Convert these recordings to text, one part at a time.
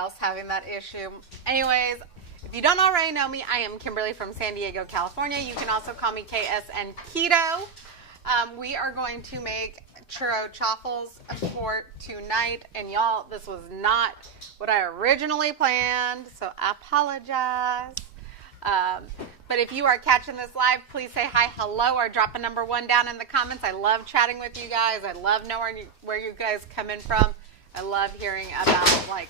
else having that issue. Anyways, if you don't already know me, I am Kimberly from San Diego, California. You can also call me KSN Keto. We are going to make churro chaffles for tonight. And y'all, this was not what I originally planned, so I apologize. But if you are catching this live, please say hi, hello, or drop a number 1 down in the comments. I love chatting with you guys. I love knowing where you guys come in from. I love hearing about, like,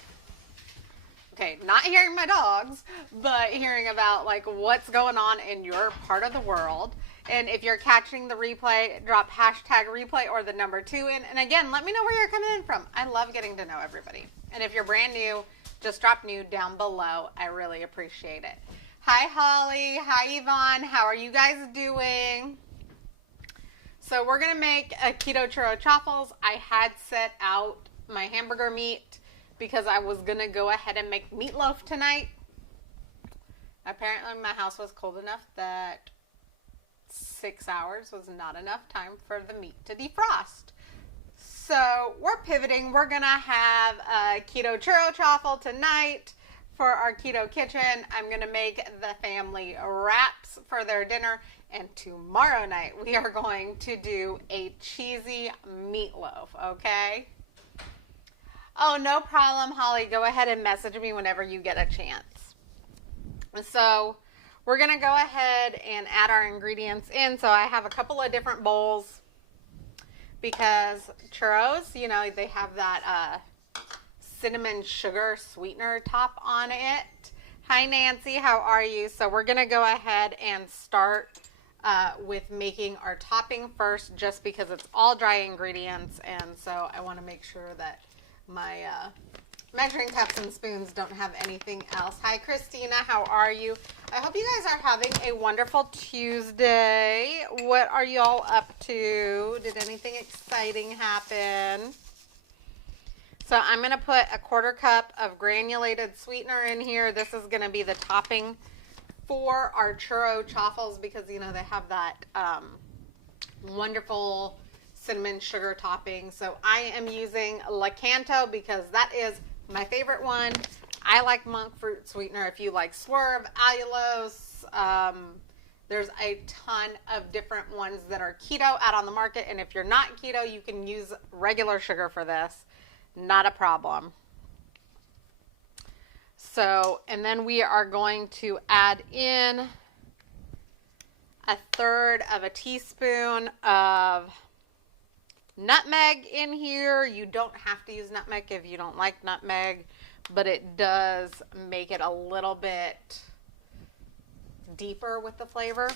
okay, not hearing my dogs, but hearing about, like, what's going on in your part of the world. And if you're catching the replay, drop hashtag replay or the number 2 in. And again, let me know where you're coming in from. I love getting to know everybody. And if you're brand new, just drop new down below. I really appreciate it. Hi, Holly. Hi, Yvonne. How are you guys doing? So we're going to make a keto churro chaffles. I had set out my hamburger meat because I was going to go ahead and make meatloaf tonight. Apparently, my house was cold enough that 6 hours was not enough time for the meat to defrost. So we're pivoting. We're going to have a keto churro chaffle tonight for our keto kitchen. I'm going to make the family wraps for their dinner. And tomorrow night, we are going to do a cheesy meatloaf, okay? Oh, no problem, Holly. Go ahead and message me whenever you get a chance. So we're going to go ahead and add our ingredients in. So I have a couple of different bowls because churros, you know, they have that cinnamon sugar sweetener top on it. Hi, Nancy. How are you? So we're going to go ahead and start with making our topping first just because it's all dry ingredients. And so I want to make sure that my measuring cups and spoons don't have anything else. Hi, Christina. How are you? I hope you guys are having a wonderful Tuesday. What are y'all up to? Did anything exciting happen? So I'm going to put a 1/4 cup of granulated sweetener in here. This is going to be the topping for our churro chaffles because, you know, they have that wonderful cinnamon sugar topping. So I am using Lakanto because that is my favorite one. I like monk fruit sweetener. If you like Swerve, allulose, there's a ton of different ones that are keto out on the market. And if you're not keto, you can use regular sugar for this. Not a problem. So, and then we are going to add in 1/3 of a teaspoon of nutmeg in here. You don't have to use nutmeg if you don't like nutmeg, but it does make it a little bit deeper with the flavor.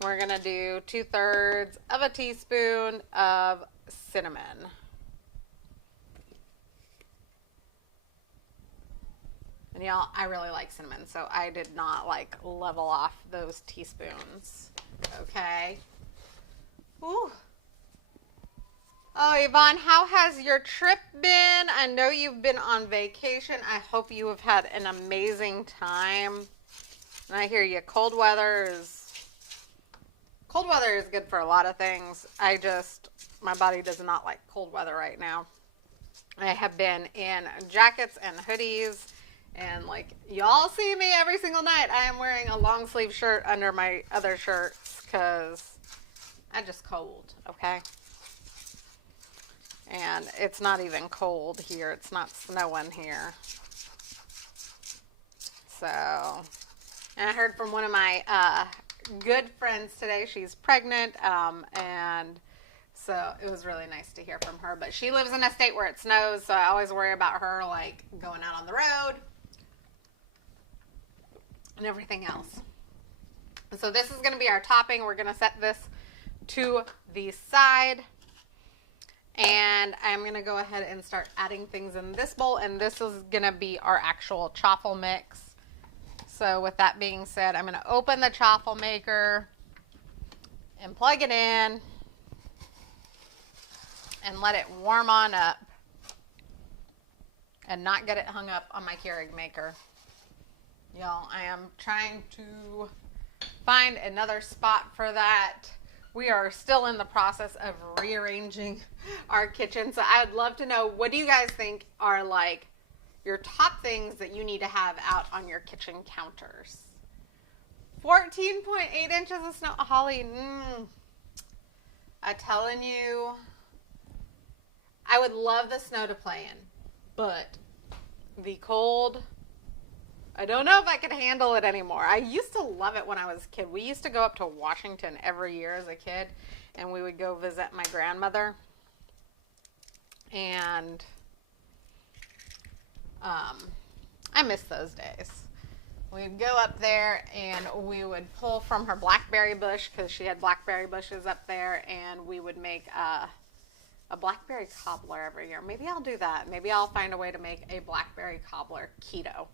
We're going to do 2/3 of a teaspoon of cinnamon. And y'all, I really like cinnamon, so I did not like level off those teaspoons. Okay. Ooh. Oh, Yvonne, how has your trip been? I know you've been on vacation. I hope you have had an amazing time. And I hear you, cold weather is good for a lot of things. My body does not like cold weather right now. I have been in jackets and hoodies, and like y'all see me every single night. I am wearing a long sleeve shirt under my other shirts because I'm just cold, okay? And it's not even cold here. It's not snowing here. So, and I heard from one of my good friends today. She's pregnant, and so it was really nice to hear from her. But she lives in a state where it snows, so I always worry about her, like, going out on the road and everything else. So this is going to be our topping. We're going to set this to the side. And I'm going to go ahead and start adding things in this bowl. And this is going to be our actual chaffle mix. So with that being said, I'm going to open the chaffle maker and plug it in and let it warm on up and not get it hung up on my Keurig maker. Y'all, I am trying to find another spot for that. We are still in the process of rearranging our kitchen. So I would love to know, what do you guys think are like your top things that you need to have out on your kitchen counters. 14.8 inches of snow. Holly, I'm telling you, I would love the snow to play in, but the cold, I don't know if I could handle it anymore. I used to love it when I was a kid. We used to go up to Washington every year as a kid, and we would go visit my grandmother. And I miss those days. We'd go up there and we would pull from her blackberry bush, because she had blackberry bushes up there, and we would make a blackberry cobbler every year. Maybe I'll do that. Maybe I'll find a way to make a blackberry cobbler keto.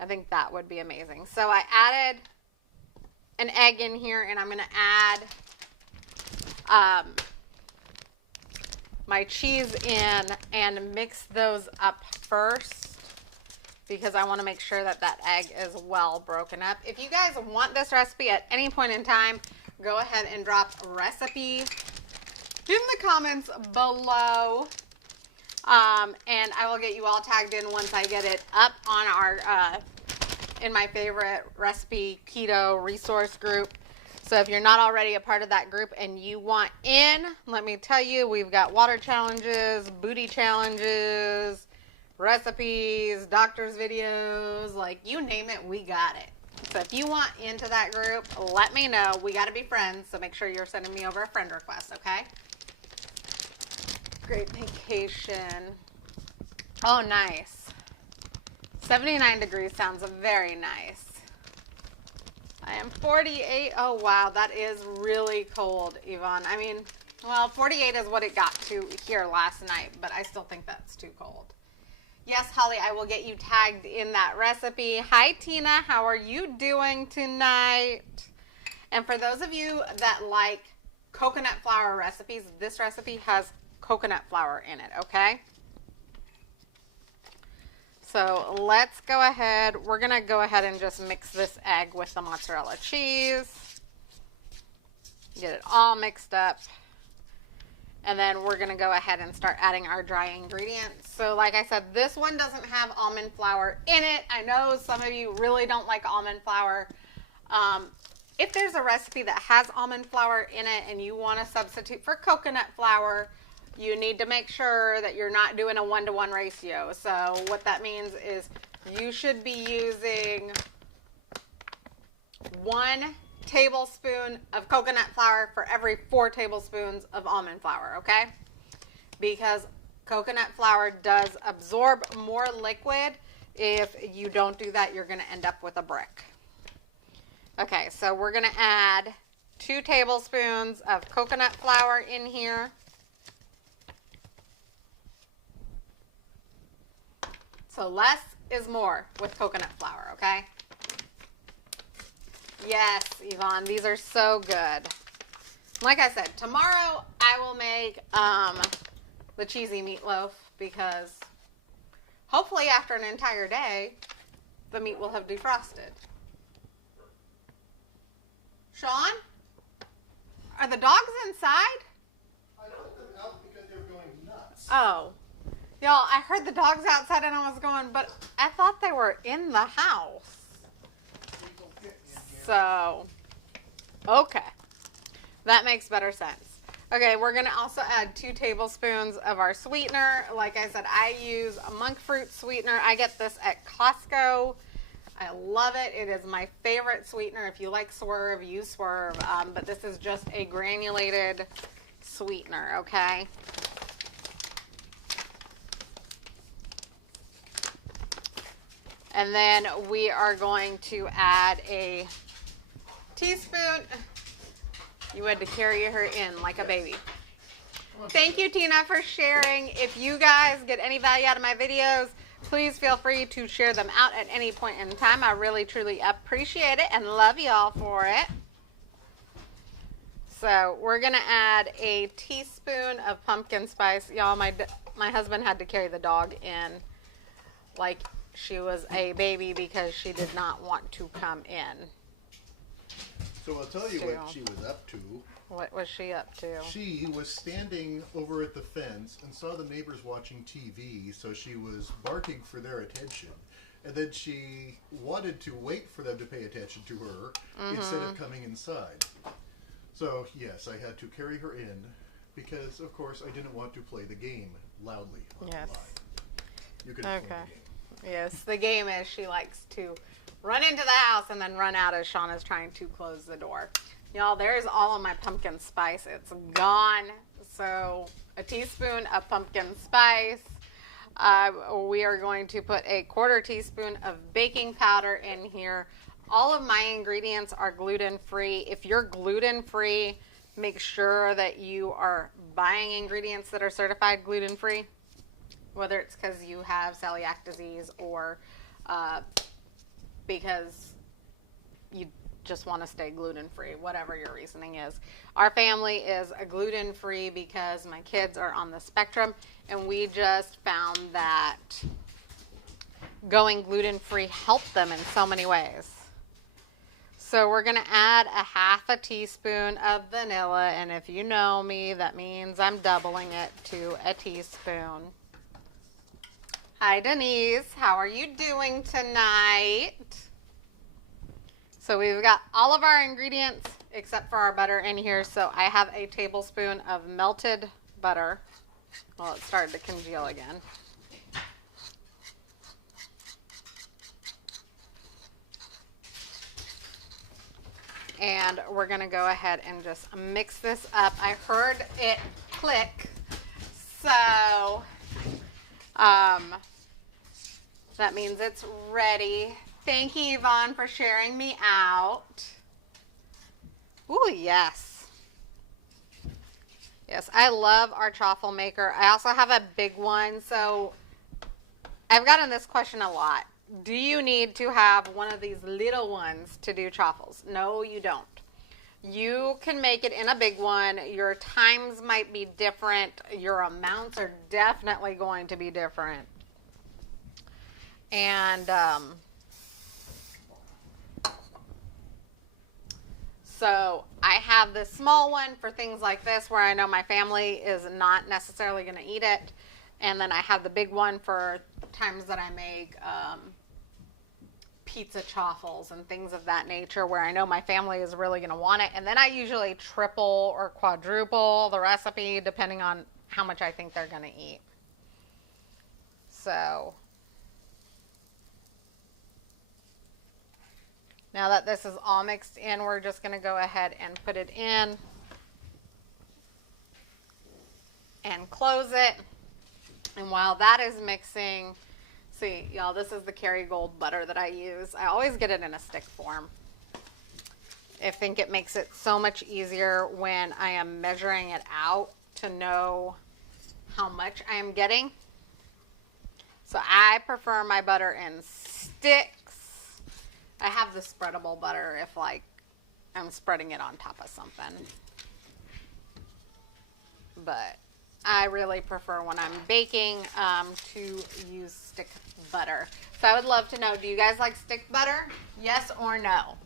I think that would be amazing. So I added an egg in here, and I'm going to add my cheese in and mix those up first, because I want to make sure that that egg is well broken up. If you guys want this recipe at any point in time, go ahead and drop a recipe in the comments below. And I will get you all tagged in once I get it up on our, in my favorite recipe keto resource group. So if you're not already a part of that group and you want in, let me tell you, we've got water challenges, booty challenges, recipes, doctor's videos, like you name it, we got it. So if you want into that group, let me know. We got to be friends, so make sure you're sending me over a friend request, okay? Great vacation. Oh, nice. 79 degrees sounds very nice. I am 48. Oh, wow. That is really cold, Yvonne. I mean, well, 48 is what it got to here last night, but I still think that's too cold. Yes, Holly, I will get you tagged in that recipe. Hi, Tina. How are you doing tonight? And for those of you that like coconut flour recipes, this recipe has coconut flour in it, okay? So let's go ahead. We're going to go ahead and just mix this egg with the mozzarella cheese. Get it all mixed up. And then we're going to go ahead and start adding our dry ingredients. So like I said, this one doesn't have almond flour in it. I know some of you really don't like almond flour. If there's a recipe that has almond flour in it and you want to substitute for coconut flour, you need to make sure that you're not doing a 1-to-1 ratio. So what that means is you should be using 1 tablespoon of coconut flour for every 4 tablespoons of almond flour, okay? Because coconut flour does absorb more liquid. If you don't do that, you're going to end up with a brick. Okay, so we're going to add 2 tablespoons of coconut flour in here. So less is more with coconut flour, okay? Yes, Yvonne, these are so good. Like I said, tomorrow I will make the cheesy meatloaf, because hopefully after an entire day, the meat will have defrosted. Sean, are the dogs inside? I let them out because they were going nuts. Oh. Y'all, I heard the dogs outside and I was going, but I thought they were in the house. So, okay. That makes better sense. Okay, we're going to also add 2 tablespoons of our sweetener. Like I said, I use a monk fruit sweetener. I get this at Costco. I love it. It is my favorite sweetener. If you like Swerve, use Swerve. But this is just a granulated sweetener, okay? And then we are going to add a teaspoon. You had to carry her in like a baby. Thank you, Tina, for sharing. If you guys get any value out of my videos, please feel free to share them out at any point in time. I really, truly appreciate it and love y'all for it. So we're going to add a teaspoon of pumpkin spice. Y'all, my husband had to carry the dog in like she was a baby because she did not want to come in. So I'll tell you what she was up to. What was she up to? She was standing over at the fence and saw the neighbors watching TV, so she was barking for their attention. And then she wanted to wait for them to pay attention to her instead of coming inside. So, yes, I had to carry her in because, of course, I didn't want to play the game loudly on the line. You can explain the game. Yes, the game is she likes to run into the house and then run out as Sean is trying to close the door. Y'all, there's all of my pumpkin spice. It's gone. So a teaspoon of pumpkin spice. We are going to put a 1/4 teaspoon of baking powder in here. All of my ingredients are gluten-free. If you're gluten-free, make sure that you are buying ingredients that are certified gluten-free, whether it's because you have celiac disease or because you just want to stay gluten-free, whatever your reasoning is. Our family is a gluten-free because my kids are on the spectrum, and we just found that going gluten-free helped them in so many ways. So we're going to add a 1/2 teaspoon of vanilla, and if you know me, that means I'm doubling it to a teaspoon. Hi, Denise. How are you doing tonight? So we've got all of our ingredients except for our butter in here. So I have a tablespoon of melted butter. Well, it started to congeal again. And we're going to go ahead and just mix this up. I heard it click. So that means it's ready. Thank you, Yvonne, for sharing me out. Ooh, yes. Yes, I love our chaffle maker. I also have a big one. So I've gotten this question a lot. Do you need to have one of these little ones to do chaffles? No, you don't. You can make it in a big one. Your times might be different. Your amounts are definitely going to be different. And so I have this small one for things like this where I know my family is not necessarily going to eat it. And then I have the big one for times that I make pizza chaffles and things of that nature where I know my family is really going to want it. And then I usually triple or quadruple the recipe depending on how much I think they're going to eat. So now that this is all mixed in, we're just going to go ahead and put it in and close it. And while that is mixing, see, y'all, this is the Kerrygold butter that I use. I always get it in a stick form. I think it makes it so much easier when I am measuring it out to know how much I am getting. So I prefer my butter in sticks. I have the spreadable butter if like I'm spreading it on top of something. But I really prefer when I'm baking to use stick butter. So I would love to know, do you guys like stick butter? Yes or no?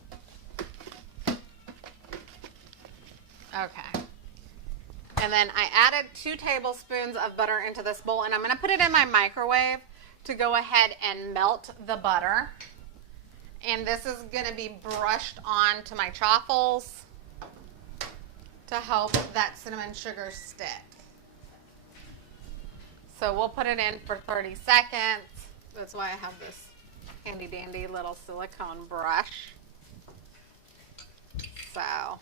Okay. And then I added 2 tablespoons of butter into this bowl, and I'm going to put it in my microwave to go ahead and melt the butter. And this is going to be brushed on to my chaffles to help that cinnamon sugar stick. So we'll put it in for 30 seconds. That's why I have this handy dandy little silicone brush. So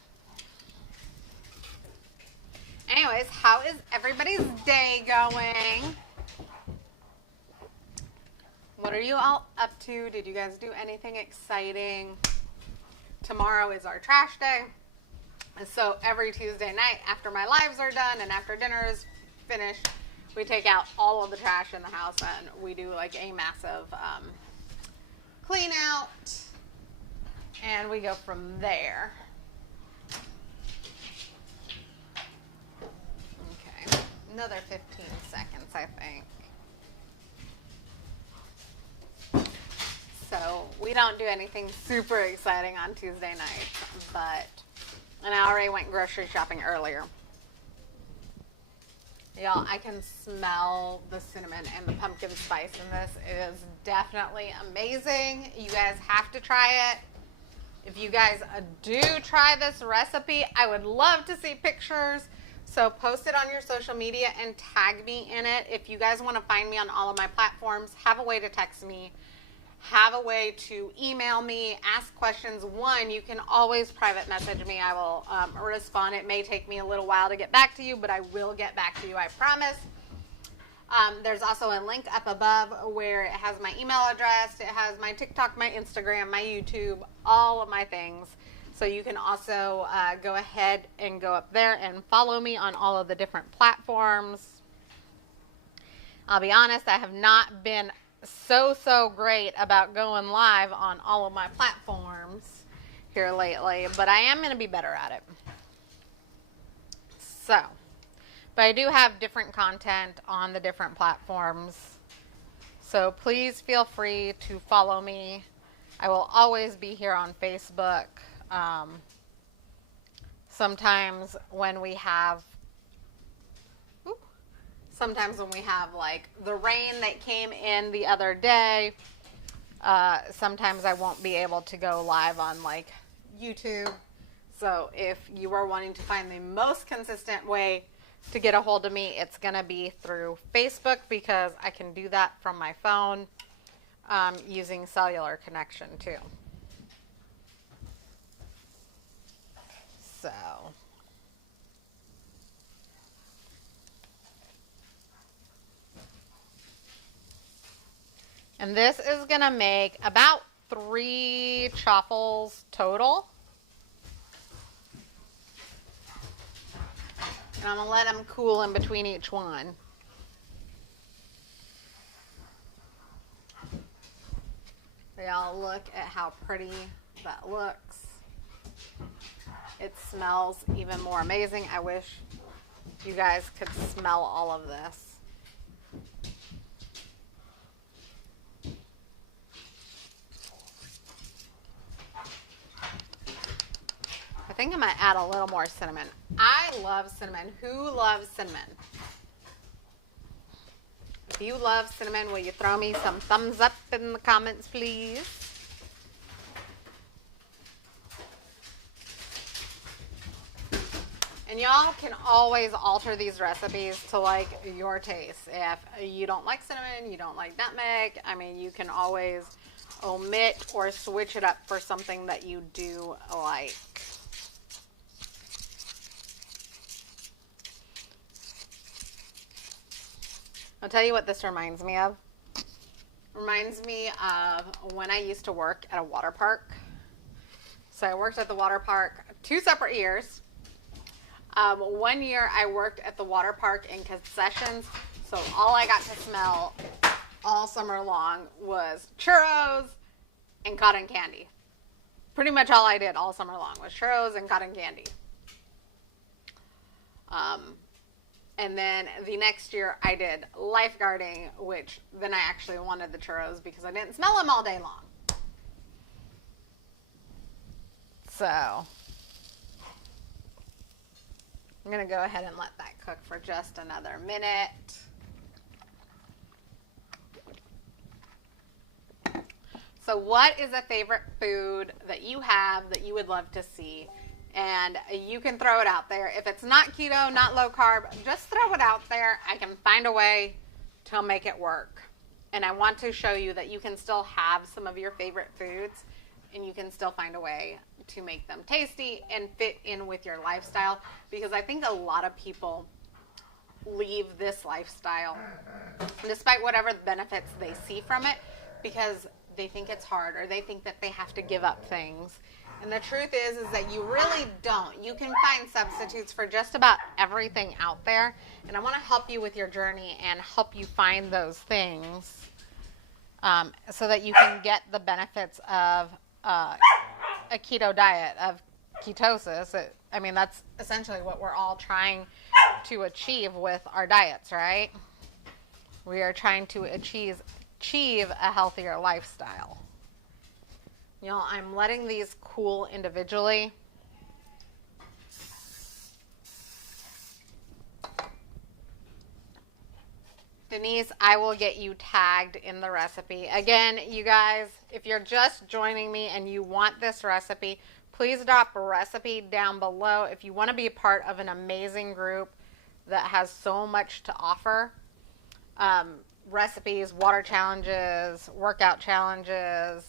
anyways, how is everybody's day going? What are you all up to? Did you guys do anything exciting? Tomorrow is our trash day. And so every Tuesday night after my lives are done and after dinner is finished, we take out all of the trash in the house and we do like a massive clean out, and we go from there. Okay, another 15 seconds, I think. So we don't do anything super exciting on Tuesday nights, and I already went grocery shopping earlier. Y'all, I can smell the cinnamon and the pumpkin spice in this. It is definitely amazing. You guys have to try it. If you guys do try this recipe, I would love to see pictures. So post it on your social media and tag me in it. If you guys want to find me on all of my platforms, have a way to text me, have a way to email me, ask questions. One, you can always private message me. I will respond. It may take me a little while to get back to you, but I will get back to you, I promise. There's also a link up above where it has my email address. It has my TikTok, my Instagram, my YouTube, all of my things. So you can also go ahead and go up there and follow me on all of the different platforms. I'll be honest, I have not been so great about going live on all of my platforms here lately, but I am going to be better at it. So, but I do have different content on the different platforms. So please feel free to follow me. I will always be here on Facebook. Sometimes when we have like the rain that came in the other day, sometimes I won't be able to go live on like YouTube. So if you are wanting to find the most consistent way to get a hold of me, it's going to be through Facebook, because I can do that from my phone using cellular connection too. So, and this is going to make about 3 chaffles total. And I'm going to let them cool in between each one. Y'all look at how pretty that looks. It smells even more amazing. I wish you guys could smell all of this. I think I might add a little more cinnamon. I love cinnamon. Who loves cinnamon? If you love cinnamon, will you throw me some thumbs up in the comments, please? And y'all can always alter these recipes to like your taste. If you don't like cinnamon, you don't like nutmeg, I mean, you can always omit or switch it up for something that you do like. I'll tell you what this reminds me of. Reminds me of when I used to work at a water park. So I worked at the water park 2 separate years. One year I worked at the water park in concessions. So all I got to smell all summer long was churros and cotton candy. Pretty much all I did all summer long was churros and cotton candy. And then the next year I did lifeguarding, which then I actually wanted the churros because I didn't smell them all day long. So I'm going to go ahead and let that cook for just another minute. So what is a favorite food that you have that you would love to see? And you can throw it out there. If it's not keto, not low carb, just throw it out there. I can find a way to make it work. And I want to show you that you can still have some of your favorite foods and you can still find a way to make them tasty and fit in with your lifestyle. Because I think a lot of people leave this lifestyle, despite whatever benefits they see from it, because they think it's hard or they think that they have to give up things. And the truth is that you really don't. You can find substitutes for just about everything out there. And I want to help you with your journey and help you find those things so that you can get the benefits of a keto diet, of ketosis. I mean, that's essentially what we're all trying to achieve with our diets, right? We are trying to achieve a healthier lifestyle. You know, I'm letting these cool individually. Denise, I will get you tagged in the recipe. Again, you guys, if you're just joining me and you want this recipe, please drop a recipe down below. If you want to be a part of an amazing group that has so much to offer, recipes, water challenges, workout challenges,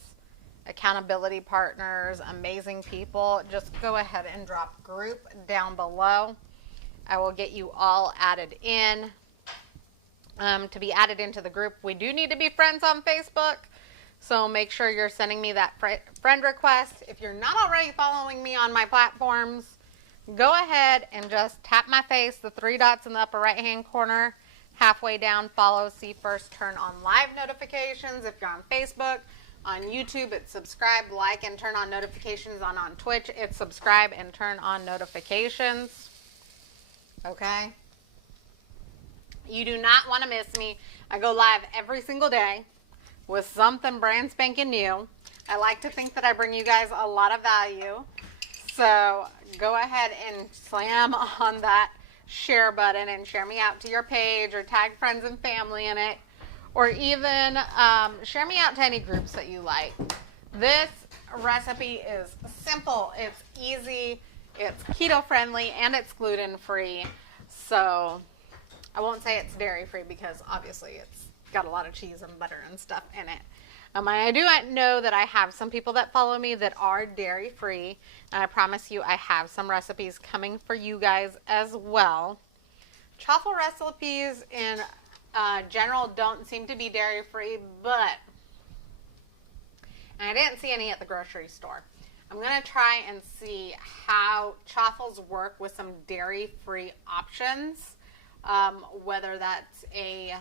accountability partners, amazing people, just go ahead and drop group down below. I will get you all added in. To be added into the group, we do need to be friends on Facebook, so make sure you're sending me that friend request. If you're not already following me on my platforms, go ahead and just tap my face, the 3 dots in the upper right hand corner, halfway down, follow, see first, turn on live notifications. If you're on Facebook, on YouTube, it's subscribe, like, and turn on notifications. On Twitch, it's subscribe and turn on notifications. Okay? You do not want to miss me. I go live every single day with something brand spanking new. I like to think that I bring you guys a lot of value. So go ahead and slam on that share button and share me out to your page or tag friends and family in it. Or even share me out to any groups that you like. This recipe is simple. It's easy. It's keto friendly and it's gluten free. So I won't say it's dairy free because obviously it's got a lot of cheese and butter and stuff in it. I do know that I have some people that follow me that are dairy free. And I promise you I have some recipes coming for you guys as well. Chaffle recipes in general don't seem to be dairy free, but I didn't see any at the grocery store. I'm going to try and see how Chaffles work with some dairy free options, whether that's a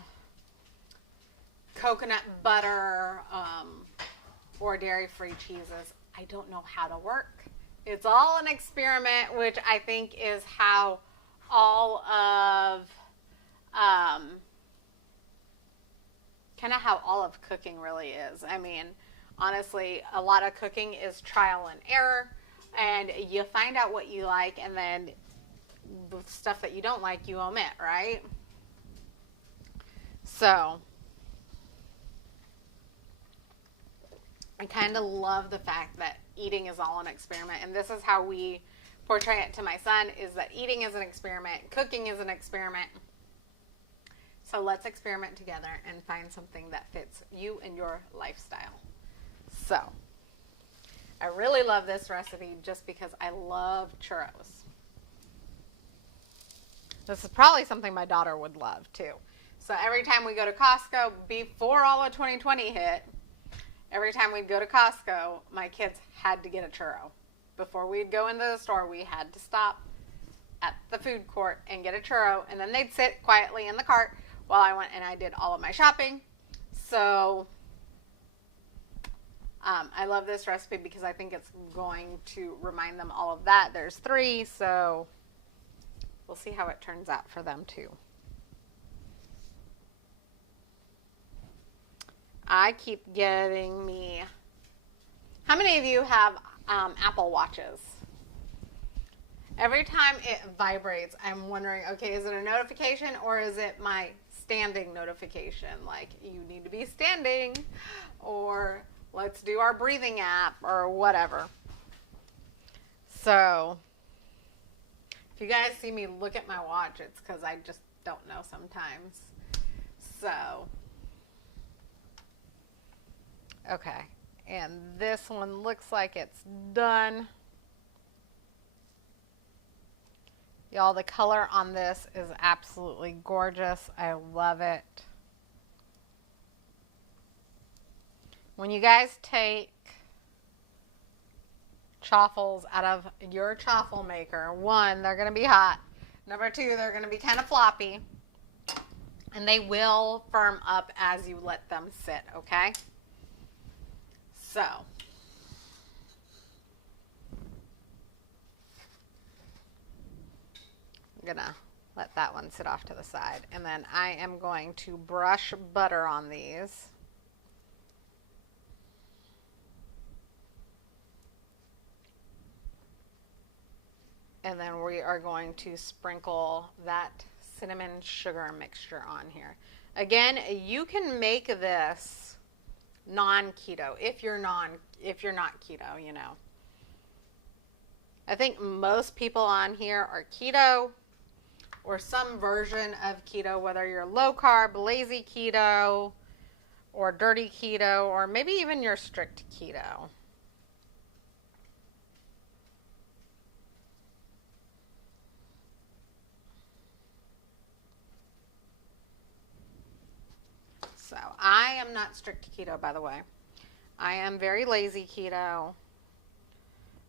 coconut butter or dairy free cheeses. I don't know how to work. It's all an experiment, which I think is how all of kind of how all of cooking really is. I mean, honestly, a lot of cooking is trial and error, and you find out what you like, and then the stuff that you don't like, you omit, right? So I kind of love the fact that eating is all an experiment, and this is how we portray it to my son, is that eating is an experiment, cooking is an experiment. So let's experiment together and find something that fits you and your lifestyle. So I really love this recipe just because I love churros. This is probably something my daughter would love too. So every time we go to Costco, before all of 2020 hit, every time we'd go to Costco, my kids had to get a churro. Before we'd go into the store, we had to stop at the food court and get a churro, and then they'd sit quietly in the cart while I went and I did all of my shopping. So I love this recipe because I think it's going to remind them all of that. There's 3, so we'll see how it turns out for them too. I keep getting me... How many of you have Apple Watches? Every time it vibrates, I'm wondering, okay, is it a notification or is it my standing notification? Like, you need to be standing, or let's do our breathing app, or whatever. So if you guys see me look at my watch, it's because I just don't know sometimes. So, okay. And this one looks like it's done. Y'all, the color on this is absolutely gorgeous. I love it. When you guys take chaffles out of your chaffle maker, 1, they're going to be hot. Number 2, they're going to be kind of floppy. And they will firm up as you let them sit, okay? So I'm gonna let that one sit off to the side, and then I am going to brush butter on these. And then we are going to sprinkle that cinnamon sugar mixture on here. Again, you can make this non-keto if you're not keto, you know. I think most people on here are keto or some version of keto, whether you're low carb, lazy keto, or dirty keto, or maybe even you're strict keto. So I am not strict keto, by the way. I am very lazy keto,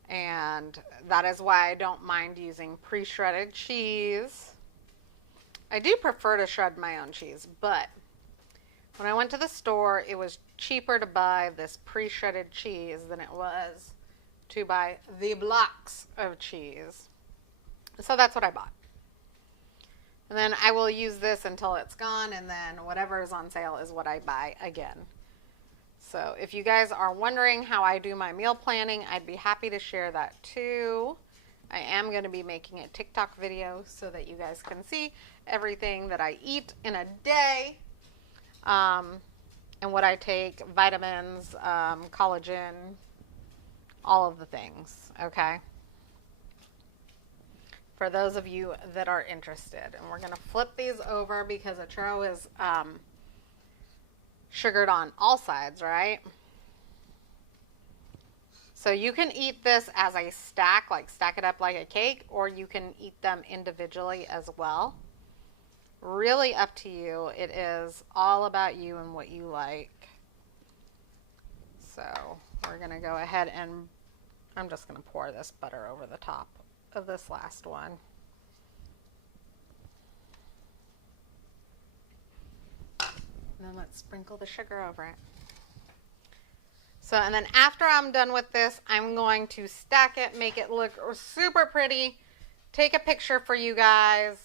and that is why I don't mind using pre-shredded cheese. I do prefer to shred my own cheese, but when I went to the store, it was cheaper to buy this pre-shredded cheese than it was to buy the blocks of cheese. So that's what I bought. And then I will use this until it's gone, and then whatever is on sale is what I buy again. So if you guys are wondering how I do my meal planning, I'd be happy to share that too. I am going to be making a TikTok video so that you guys can see everything that I eat in a day, and what I take, vitamins, collagen, all of the things, okay? For those of you that are interested. And we're going to flip these over because a churro is sugared on all sides, right? So you can eat this as a stack, like stack it up like a cake, or you can eat them individually as well. Really up to you. It is all about you and what you like. So we're going to go ahead and I'm just going to pour this butter over the top of this last one. And then let's sprinkle the sugar over it. So, and then after I'm done with this, I'm going to stack it, make it look super pretty, take a picture for you guys,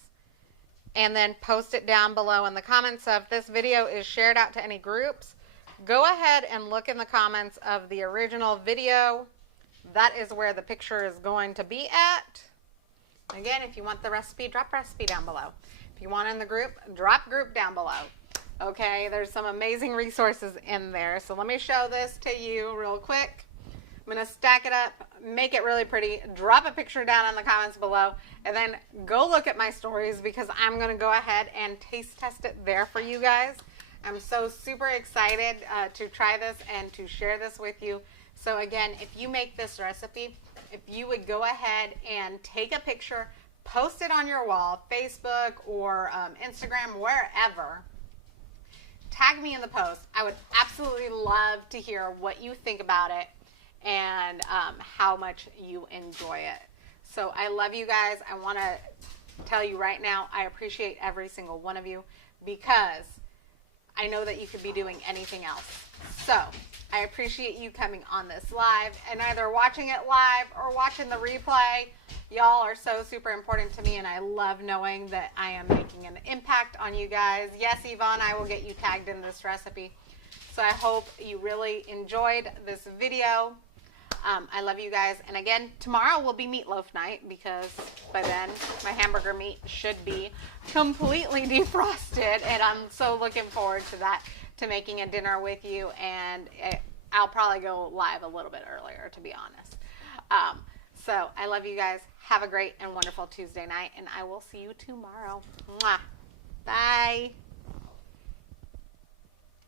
and then post it down below in the comments. So if this video is shared out to any groups, go ahead and look in the comments of the original video. That is where the picture is going to be at. Again, if you want the recipe, drop recipe down below. If you want in the group, drop group down below. Okay, there's some amazing resources in there. So let me show this to you real quick. I'm going to stack it up, make it really pretty, drop a picture down in the comments below, and then go look at my stories because I'm going to go ahead and taste test it there for you guys. I'm so super excited to try this and to share this with you. So again, if you make this recipe, if you would go ahead and take a picture, post it on your wall, Facebook or Instagram, wherever. Tag me in the post. I would absolutely love to hear what you think about it and how much you enjoy it. So I love you guys. I want to tell you right now, I appreciate every single one of you because I know that you could be doing anything else. So I appreciate you coming on this live and either watching it live or watching the replay. Y'all are so super important to me, and I love knowing that I am making an impact on you guys. Yes, Yvonne, I will get you tagged in this recipe. So I hope you really enjoyed this video. I love you guys. And again, tomorrow will be meatloaf night because by then my hamburger meat should be completely defrosted. And I'm so looking forward to that, to making a dinner with you. And I'll probably go live a little bit earlier, to be honest. So I love you guys. Have a great and wonderful Tuesday night. And I will see you tomorrow. Mwah. Bye.